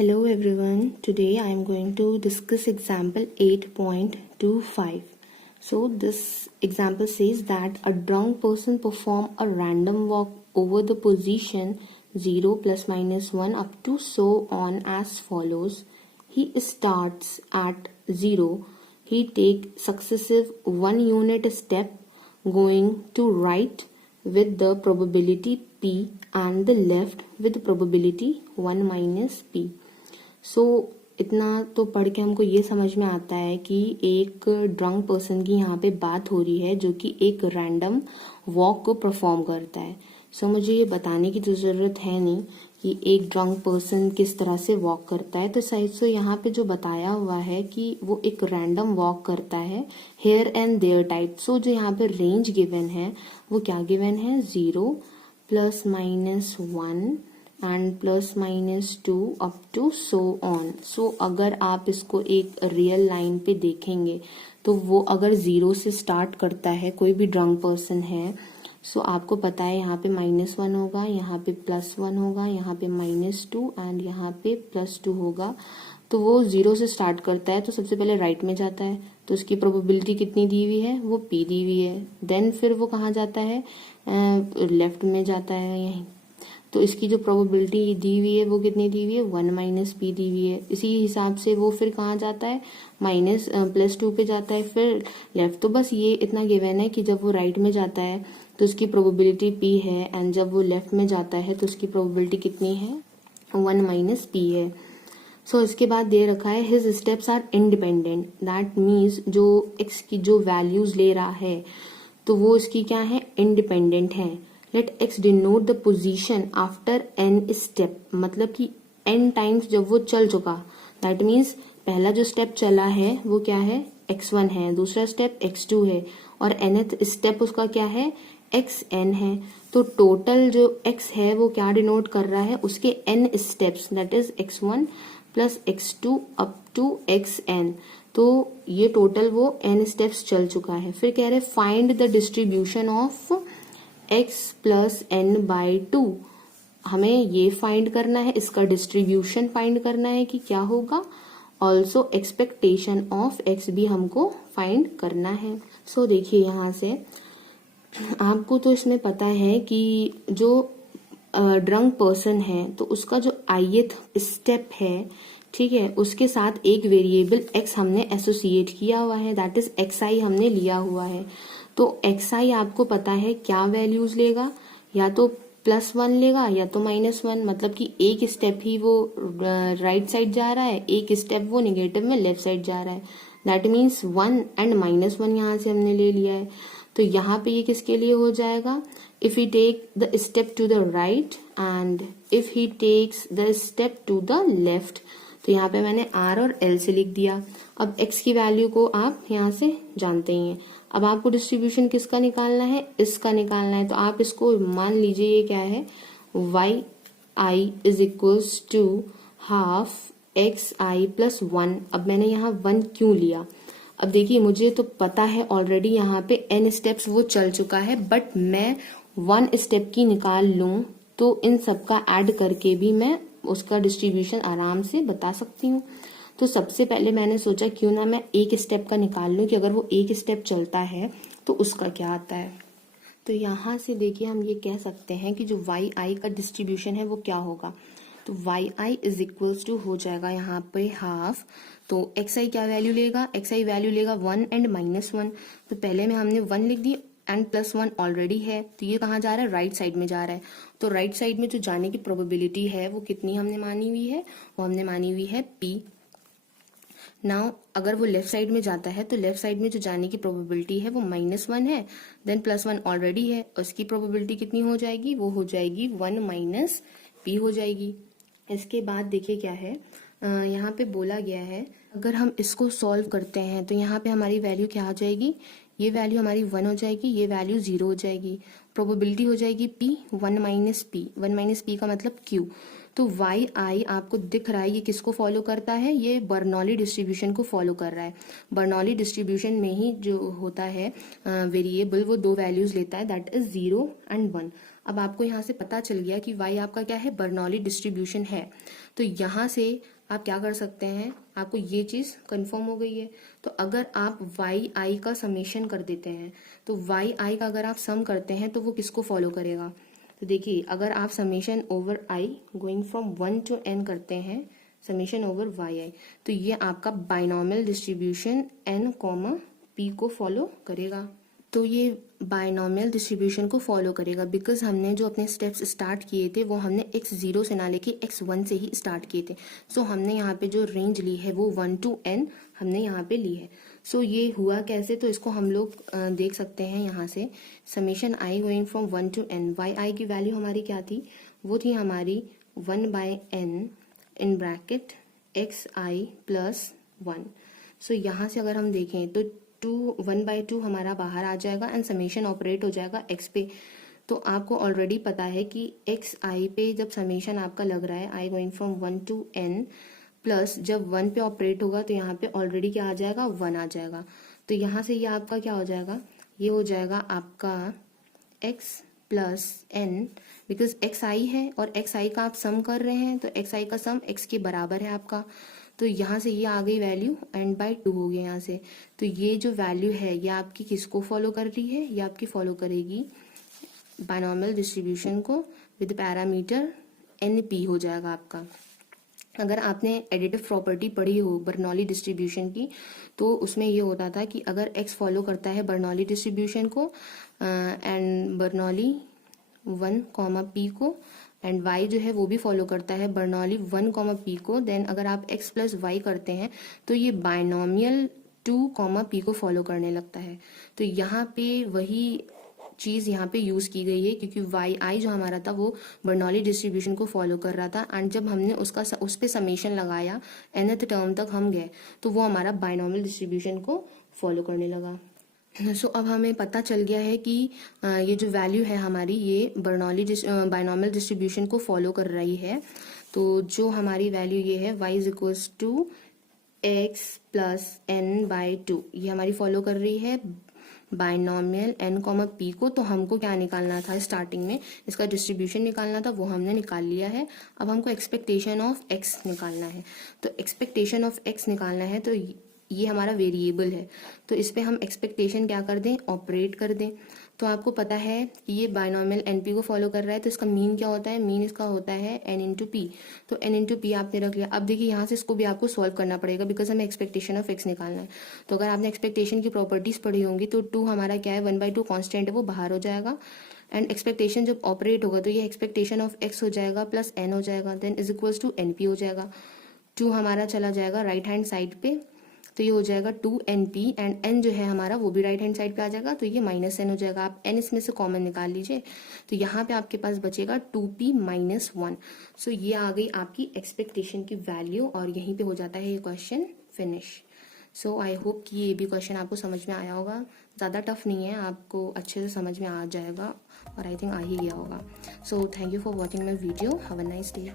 Hello everyone, today I am going to discuss example 8.25. So this example says that a drunk person perform a random walk over the position 0 plus minus 1 up to so on as follows. He starts at 0, he take successive 1 unit step going to right with the probability p and the left with probability 1 minus p. सो इतना तो पढ़ के हमको ये समझ में आता है कि एक ड्रंक पर्सन की यहाँ पे बात हो रही है जो कि एक रैंडम वॉक को परफॉर्म करता है. सो मुझे ये बताने की तो ज़रूरत है नहीं कि एक ड्रंक पर्सन किस तरह से वॉक करता है. तो शायद से यहाँ पे जो बताया हुआ है कि वो एक रैंडम वॉक करता है हेयर एंड देयर टाइप. सो जो यहाँ पे रेंज गिवन है वो क्या गिवन है, 0 plus minus 1 and plus minus 2 up to so on. So अगर आप इसको एक रियल लाइन पे देखेंगे तो वो अगर 0 से स्टार्ट करता है, कोई भी ड्रंक पर्सन है, सो आपको पता है यहाँ पे -1 होगा, यहाँ पे +1 होगा, यहाँ पे -2 एंड यहाँ पे +2 होगा. तो वो 0 से स्टार्ट करता है तो सबसे पहले राइट में जाता है. तो उसकी प्रोबेबिलिटी कितनी दी हुई है, वो p दी हुई है. देन फिर वो कहाँ जाता है, लेफ्ट में जाता है यहीं. तो इसकी जो प्रोबेबिलिटी दी हुई है वो कितनी दी हुई है, 1 माइनस पी दी हुई है. इसी हिसाब से वो फिर कहाँ जाता है, +2 पे जाता है, फिर लेफ्ट. तो बस ये इतना गिवन है कि जब वो राइट में जाता है तो उसकी प्रोबेबिलिटी p है एंड जब वो लेफ्ट में जाता है तो उसकी प्रोबेबिलिटी कितनी है, 1 माइनस p है. सो इसके बाद दे रखा है his steps are independent. That means जो x की जो वैल्यूज ले रहा है तो वो इसकी क्या है, इंडिपेंडेंट है. Let x denote the position after n step. मतलब कि n टाइम्स जब वो चल चुका, दैट मीन्स पहला जो स्टेप चला है वो क्या है, x1 है, दूसरा स्टेप x2 है और nth स्टेप उसका क्या है, xn है. तो टोटल जो x है वो क्या डिनोट कर रहा है, उसके n steps, that is x1 plus x2 up to xn. तो ये टोटल वो n स्टेप्स चल चुका है. फिर कह रहे find the distribution of x plus n by 2. हमें ये फाइंड करना है, इसका डिस्ट्रीब्यूशन फाइंड करना है कि क्या होगा. ऑल्सो एक्सपेक्टेशन ऑफ x भी हमको फाइंड करना है. सो देखिए यहाँ से आपको तो इसमें पता है कि जो ड्रंक पर्सन है तो उसका जो ith स्टेप है, ठीक है, उसके साथ एक वेरिएबल x हमने एसोसिएट किया हुआ है, दैट इज xi हमने लिया हुआ है. तो xi आपको पता है क्या वैल्यूज लेगा, या तो +1 लेगा या तो -1. मतलब कि एक स्टेप ही वो राइट साइड जा रहा है, एक स्टेप वो निगेटिव में लेफ्ट साइड जा रहा है. दैट मीन्स 1 एंड -1 यहाँ से हमने ले लिया है. तो यहाँ पे ये किसके लिए हो जाएगा, if he take the step to the right and if he takes the step to the left. तो यहाँ पे मैंने r और l से लिख दिया. अब x की वैल्यू को आप यहाँ से जानते ही हैं. अब आपको डिस्ट्रीब्यूशन किसका निकालना है, इसका निकालना है. तो आप इसको मान लीजिए ये क्या है, yi is equals to half xi plus 1. अब मैंने यहाँ 1 क्यों लिया, अब देखिए मुझे तो पता है ऑलरेडी यहाँ पे n स्टेप्स वो चल चुका है, बट मैं 1 स्टेप की निकाल लूं तो इन सबका ऐड करके भी मैं उसका डिस्ट्रीब्यूशन आराम से बता सकती हूँ. तो सबसे पहले मैंने सोचा क्यों ना मैं एक स्टेप का निकाल लूं कि अगर वो एक स्टेप चलता है तो उसका क्या आता है. तो यहाँ से देखिए हम ये कह सकते हैं कि जो yi का डिस्ट्रीब्यूशन है वो क्या होगा. तो yi इज इक्वल्स टू हो जाएगा यहाँ पे हाफ. तो xi क्या वैल्यू लेगा, xi वैल्यू लेगा 1 एंड -1. तो पहले में हमने 1 लिख दी एंड +1 ऑलरेडी है, तो ये कहाँ जा रहा है, राइट साइड में जा रहा है. तो राइट साइड में जो जाने की प्रोबेबिलिटी है वो कितनी हमने मानी हुई है, वो हमने मानी हुई है p. नाउ अगर वो लेफ्ट साइड में जाता है तो लेफ्ट साइड में जो जाने की प्रोबेबिलिटी है वो -1 है, देन +1 ऑलरेडी है, और उसकी प्रोबेबिलिटी कितनी हो जाएगी, वो हो जाएगी 1 माइनस p हो जाएगी. इसके बाद देखिए क्या है, यहाँ पे बोला गया है अगर हम इसको सॉल्व करते हैं तो यहाँ पे हमारी वैल्यू क्या हो जाएगी, ये वैल्यू हमारी 1 हो जाएगी, ये वैल्यू 0 हो जाएगी. प्रोबेबिलिटी हो जाएगी p, 1 minus p. 1 minus p का मतलब q. तो yi आपको दिख रहा है ये किसको फॉलो करता है, ये बर्नौली डिस्ट्रीब्यूशन को फॉलो कर रहा है. बर्नौली डिस्ट्रीब्यूशन में ही जो होता है वेरिएबल वो 2 वैल्यूज लेता है, दैट इज 0 एंड 1. अब आपको यहाँ से पता चल गया कि y आपका क्या है, बर्नौली डिस्ट्रीब्यूशन है। तो यहाँ से आप क्या कर सकते हैं, आपको ये चीज़ कंफर्म हो गई है। तो अगर आप वाई आई का समेशन कर देते हैं, तो वाई आई का अगर आप सम करते हैं तो वो किसको फॉलो करेगा। तो देखिए, अगर आप summation over I going from 1 to n करते हैं, समेशन ओवर वाई आई, तो ये आपका बाइनॉमियल डिस्ट्रीब्यूशन n, p को फॉलो करेगा। तो ये बाइनॉमियल डिस्ट्रीब्यूशन को फॉलो करेगा, बिकॉज हमने जो अपने स्टेप्स स्टार्ट किए थे वो हमने x0 से ना लेके x1 से ही स्टार्ट किए थे। सो हमने यहाँ पे जो रेंज ली है वो 1 to n हमने यहाँ पे ली है। सो ये हुआ कैसे, तो इसको हम लोग देख सकते हैं यहाँ से, summation I going from 1 to n, Y I की वैल्यू हमारी क्या थी, वो थी हमारी 1/n in bracket xi plus 1। So यहाँ से अगर हम देखें तो 1/2 हमारा बाहर आ जाएगा एंड समेशन ऑपरेट हो जाएगा x पे। तो आपको ऑलरेडी पता है कि xi पे जब समेशन आपका लग रहा है i going from 1 to n, plus जब 1 पे ऑपरेट होगा तो यहाँ पे ऑलरेडी क्या आ जाएगा, 1 आ जाएगा। तो यहाँ से ये आपका क्या हो जाएगा, ये हो जाएगा आपका x plus n, because xi है और xi का आप सम कर रहे हैं, तो xi का सम x के बराबर है आपका। तो यहाँ से ये आ गई वैल्यू n/2 हो गया यहाँ से। तो ये जो वैल्यू है ये आपकी किसको फॉलो कर रही है, ये आपकी फॉलो करेगी बाइनॉमियल डिस्ट्रीब्यूशन को विद पैरामीटर np हो जाएगा आपका। अगर आपने एडिटिव प्रॉपर्टी पढ़ी हो बर्नौली डिस्ट्रीब्यूशन की, तो उसमें ये होता था कि अगर x फॉलो करता है बर्नौली डिस्ट्रीब्यूशन को एंड बर्नौली 1, p को, एंड y जो है वो भी फॉलो करता है बर्नौली 1, p को, देन अगर आप x प्लस वाई करते हैं तो ये बाइनॉमियल 2, p को फॉलो करने लगता है। तो यहाँ पे वही चीज़ यहाँ पे यूज़ की गई है, क्योंकि वाई आई जो हमारा था वो बर्नौली डिस्ट्रीब्यूशन को फॉलो कर रहा था, एंड जब हमने उस पर समेशन लगाया nth टर्म तक हम गए तो वो हमारा बाइनॉमियल डिस्ट्रीब्यूशन को फॉलो करने लगा। सो अब हमें पता चल गया है कि ये जो वैल्यू है हमारी ये बर्नौली बाइनॉमियल डिस्ट्रीब्यूशन को फॉलो कर रही है। तो जो हमारी वैल्यू ये है y is equals to x plus n/2, ये हमारी फॉलो कर रही है बाइनॉमियल n, p को। तो हमको क्या निकालना था, स्टार्टिंग में इसका डिस्ट्रीब्यूशन निकालना था, वो हमने निकाल लिया है। अब हमको एक्सपेक्टेशन ऑफ x निकालना है। तो एक्सपेक्टेशन ऑफ x निकालना है, तो ये हमारा वेरिएबल है, तो इस पे हम एक्सपेक्टेशन क्या कर दें, ऑपरेट कर दें। तो आपको पता है कि ये बाइनॉमियल np को फॉलो कर रहा है, तो इसका मीन क्या होता है, मीन इसका होता है n इंटू पी। तो n इंटू पी आपने रख लिया। अब देखिए यहाँ से इसको भी आपको सॉल्व करना पड़ेगा, बिकॉज हमें एक्सपेक्टेशन ऑफ x निकालना है। तो अगर आपने एक्सपेक्टेशन की प्रॉपर्टीज पढ़ी होंगी तो 2 हमारा क्या है, 1/2 कॉन्स्टेंट है, वो बाहर हो जाएगा, एंड एक्सपेक्टेशन जब ऑपरेट होगा तो ये एक्सपेक्टेशन ऑफ x हो जाएगा प्लस n हो जाएगा, then is equals to np हो जाएगा। 2 हमारा चला जाएगा राइट हैंड साइड पे, तो ये हो जाएगा 2np, एंड n जो है हमारा वो भी राइट हैंड साइड पे आ जाएगा, तो ये -n हो जाएगा। आप n इसमें से कॉमन निकाल लीजिए, तो यहाँ पे आपके पास बचेगा 2p - 1। सो ये आ गई आपकी एक्सपेक्टेशन की वैल्यू, और यहीं पे हो जाता है ये question finish. So I hope कि ये भी क्वेश्चन आपको समझ में आया होगा। ज़्यादा टफ नहीं है, आपको अच्छे से समझ में आ जाएगा, और आई थिंक आ ही गया होगा। So thank you for watching my video, have a nice day.